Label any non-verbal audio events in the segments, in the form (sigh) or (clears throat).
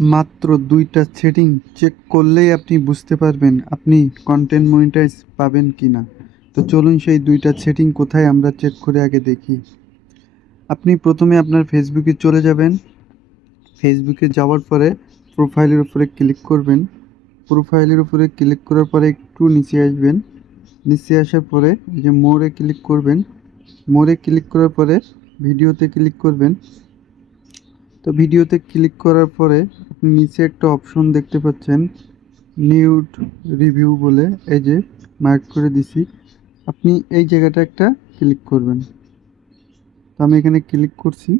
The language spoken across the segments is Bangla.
মাত্র দুইটা সেটিং চেক করলেই আপনি বুঝতে পারবেন আপনি কন্টেন্ট মনিটাইজ পাবেন কি না তো চলুন সেই দুইটা সেটিং কোথায় আমরা চেক করে আগে দেখি। আপনি প্রথমে আপনার ফেসবুকে চলে যাবেন। ফেসবুকে যাওয়ার পরে প্রোফাইলের উপরে ক্লিক করবেন। প্রোফাইলের উপরে ক্লিক করার পরে একটু নিচে আসবেন। নিচে আসার পরে যে মোড়ে ক্লিক করবেন। মোড়ে ক্লিক করার পরে ভিডিওতে ক্লিক করবেন। তো ভিডিওতে ক্লিক করার পরে আপনি নিচে একটা অপশন দেখতে পাচ্ছেন, নিউড রিভিউ বলে, এই যে মার্ক করে দিছি। আপনি এই জায়গাটা একটা ক্লিক করবেন। তো আমি এখানে ক্লিক করছি।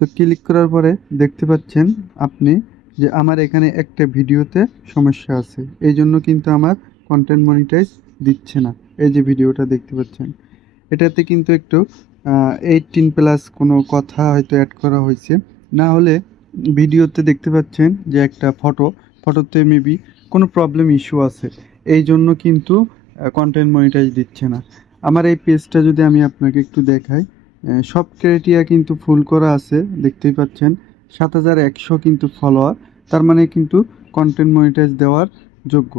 তো ক্লিক করার পরে দেখতে পাচ্ছেন আপনি যে আমার এখানে একটা ভিডিওতে সমস্যা আছে। এই জন্য কিন্তু আমার কন্টেন্ট মনিটাইজ দিচ্ছে না। এই যে ভিডিওটা দেখতে পাচ্ছেন। এটাতে কিন্তু একটু এইটিন প্লাস কোনো কথা হয়তো অ্যাড করা হয়েছে। না হলে ভিডিওতে দেখতে পাচ্ছেন যে একটা ফটো, ফটোতে মেবি কোনো প্রবলেম ইস্যু আছে। এই জন্য কিন্তু কন্টেন্ট মনিটাইজ দিচ্ছে না। আমার এই পেজটা যদি আমি আপনাকে একটু দেখাই সব ক্রাইটেরিয়া কিন্তু ফুল করা আছে, দেখতেই পাচ্ছেন। সাত হাজার একশো কিন্তু ফলোয়ার তার মানে কিন্তু কন্টেন্ট মনিটাইজ দেওয়ার যোগ্য।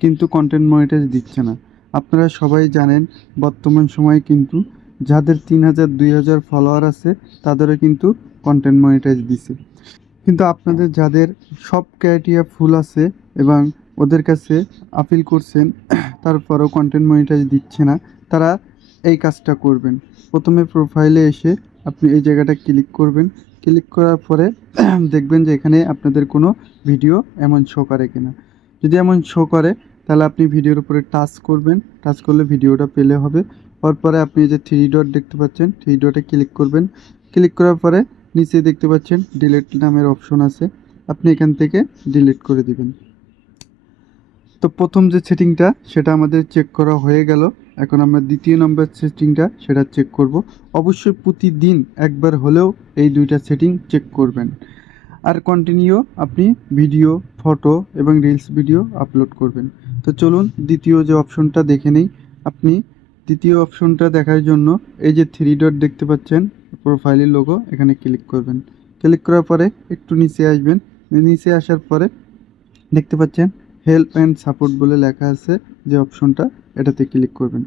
কিন্তু কন্টেন্ট মনিটাইজ দিচ্ছে না। আপনারা সবাই জানেন, বর্তমান সময়ে কিন্তু যাদের তিন হাজার, দুই হাজার ফলোয়ার আছে, তাদেরও কিন্তু কন্টেন্ট মনিটাইজ দিছে। কিন্তু আপনাদের যাদের সব ক্রাইটেরিয়া ফুল আছে এবং ওদের কাছে আপিল করছেন, তারপরেও কন্টেন্ট মনিটাইজ দিচ্ছে না, তারা এই কাজটা করবেন। প্রথমে প্রোফাইলে এসে আপনি এই জায়গাটা ক্লিক করবেন। ক্লিক করার পরে (clears throat) দেখবেন যে এখানে আপনাদের কোনো ভিডিও এমন শো করে কিনা। যদি এমন শো করে, তাহলে আপনি ভিডিওর উপরে টাচ করবেন। টাচ করলে ভিডিওটা পেলে হবে। পরে আপনি যে থ্রি ডট দেখতে পাচ্ছেন থ্রি ডটে ক্লিক করবেন। ক্লিক করার পরে নিচে দেখতে পাচ্ছেন ডিলিট নামের অপশন আছে। আপনি এখান থেকে ডিলিট করে দিবেন। তো প্রথম যে সেটিংটা, সেটা আমাদের চেক করা হয়ে গেল। এখন আমরা দ্বিতীয় নম্বর সেটিংটা, সেটা চেক করব। অবশ্যই প্রতিদিন একবার হলেও এই দুইটা সেটিং চেক করবেন। আর কন্টিনিউ আপনি ভিডিও ফটো এবং রিলস ভিডিও আপলোড করবেন। তো চলুন, দ্বিতীয় যে অপশনটা দেখে নেই, আপনি দ্বিতীয় অপশনটা দেখার জন্য এই যে থ্রি ডট দেখতে পাচ্ছেন প্রোফাইলের লোগো এখানে ক্লিক করবেন। ক্লিক করার পরে একটু নিচে আসবেন। নিচে আসার পরে দেখতে পাচ্ছেন হেল্প অ্যান্ড সাপোর্ট বলে লেখা আছে যে অপশনটা এটাতে ক্লিক করবেন।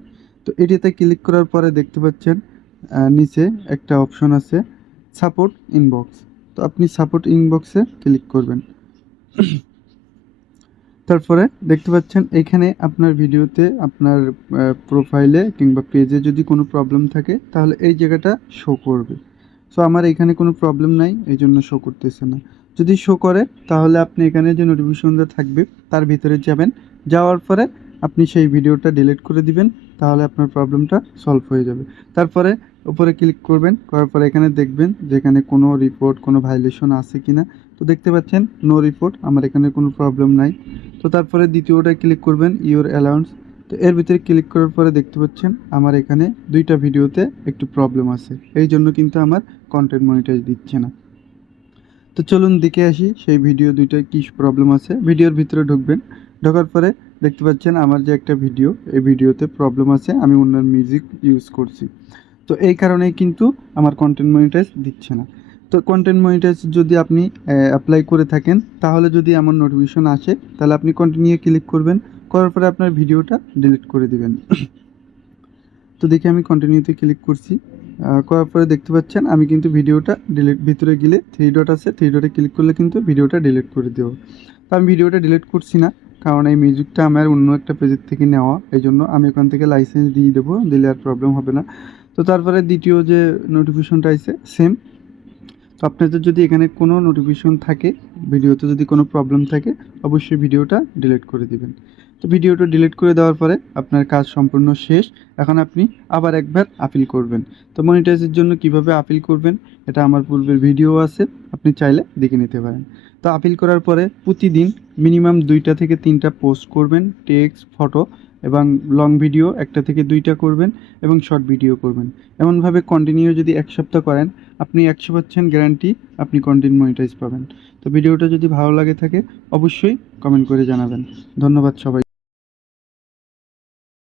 তো এটাতে ক্লিক করার পরে দেখতে পাচ্ছেন নিচে একটা অপশন আছে সাপোর্ট ইনবক্স তো আপনি সাপোর্ট ইনবক্সে ক্লিক করবেন। তারপরে দেখতে পাচ্ছেন এখানে আপনার ভিডিওতে আপনার প্রোফাইলে কিংবা পেজে যদি কোনো প্রবলেম থাকে, তাহলে এই জায়গাটা শো করবে। সো আমার এখানে কোনো প্রবলেম নাই, এই জন্য শো করতেছে না। যদি শো করে, তাহলে আপনি এখানে যে নোটিফিকেশনটা থাকবে, তার ভিতরে যাবেন। যাওয়ার পরে আপনি সেই ভিডিওটা ডিলিট করে দিবেন, তাহলে আপনার প্রবলেমটা সলভ হয়ে যাবে। তারপরে উপরে ক্লিক করবেন, করার পরে এখানে দেখবেন যেখানে কোনো রিপোর্ট কোনো ভাইলেশন আছে কি না তো দেখতে পাচ্ছেন নো রিপোর্ট আমার এখানে কোনো প্রবলেম নাই। তো তারপরে দ্বিতীয়টায় ক্লিক করবেন ইওর অ্যালাউন্স তো এর ভিতরে ক্লিক করার পরে দেখতে পাচ্ছেন, আমার এখানে দুইটা ভিডিওতে একটু প্রবলেম আছে। এই জন্য কিন্তু আমার কন্টেন্ট মনিটাইজ দিচ্ছে না। তো চলুন দেখে আসি, সেই ভিডিও দুইটায় কী প্রবলেম আছে। ভিডিওর ভিতরে ঢুকবেন, ঢোকার পরে দেখতে পাচ্ছেন আমার যে একটা ভিডিও, এই ভিডিওতে প্রবলেম আছে, আমি অন্য মিউজিক ইউজ করছি। তো এই কারণেই কিন্তু আমার কন্টেন্ট মনিটাইজ দিচ্ছে না। তো কন্টেন্ট মনিটাইজ যদি আপনি অ্যাপ্লাই করে থাকেন, তাহলে যদি এমন নোটিফিকেশন আসে, তাহলে আপনি কন্টিনিউ ক্লিক করবেন, করার পরে আপনার ভিডিওটা ডিলিট করে দিবেন। তো দেখি আমি কন্টিনিউতে ক্লিক করছি। করার পরে দেখতে পাচ্ছেন, আমি কিন্তু ভিডিওটা ডিলিট ভিতরে গেলে থ্রি ডট আছে থ্রি ডটে ক্লিক করলে কিন্তু ভিডিওটা ডিলিট করে দেবো তো আমি ভিডিওটা ডিলিট করছি না কারণ এই মিউজিকটা আমার অন্য একটা পেজের থেকে নেওয়া। এই জন্য আমি ওখান থেকে লাইসেন্স দিয়ে দেবো, দিলে আর প্রবলেম হবে না। তো তারপরে দ্বিতীয় যে নোটিফিকেশনটা আছে সেম তো আপনাদের যদি এখানে কোনো নোটিফিকেশন থাকে, ভিডিওতে যদি কোনো প্রবলেম থাকে, অবশ্যই ভিডিওটা ডিলিট করে দিবেন। তো ভিডিওটা ডিলিট করে দেওয়ার পরে আপনার কাজ সম্পূর্ণ শেষ। এখন আপনি আবার একবার আপিল করবেন। তো মনিটাইজের জন্য কীভাবে আপিল করবেন, এটা আমার পূর্বের ভিডিও আছে, আপনি চাইলে দেখে নিতে পারেন। তো আপিল করার পরে প্রতিদিন মিনিমাম দুইটা থেকে তিনটা পোস্ট করবেন, টেক্সট, ফটো এবং লং ভিডিও একটা থেকে দুইটা করবেন এবং শর্ট ভিডিও করবেন। এমনভাবে কন্টিনিউ যদি এক সপ্তাহ করেন, আপনি একশো পার্সেন্ট গ্যারান্টি আপনি কন্টেন্ট মনিটাইজ পাবেন। তো ভিডিওটা যদি ভালো লাগে থাকে, অবশ্যই কমেন্ট করে জানাবেন। ধন্যবাদ সবাই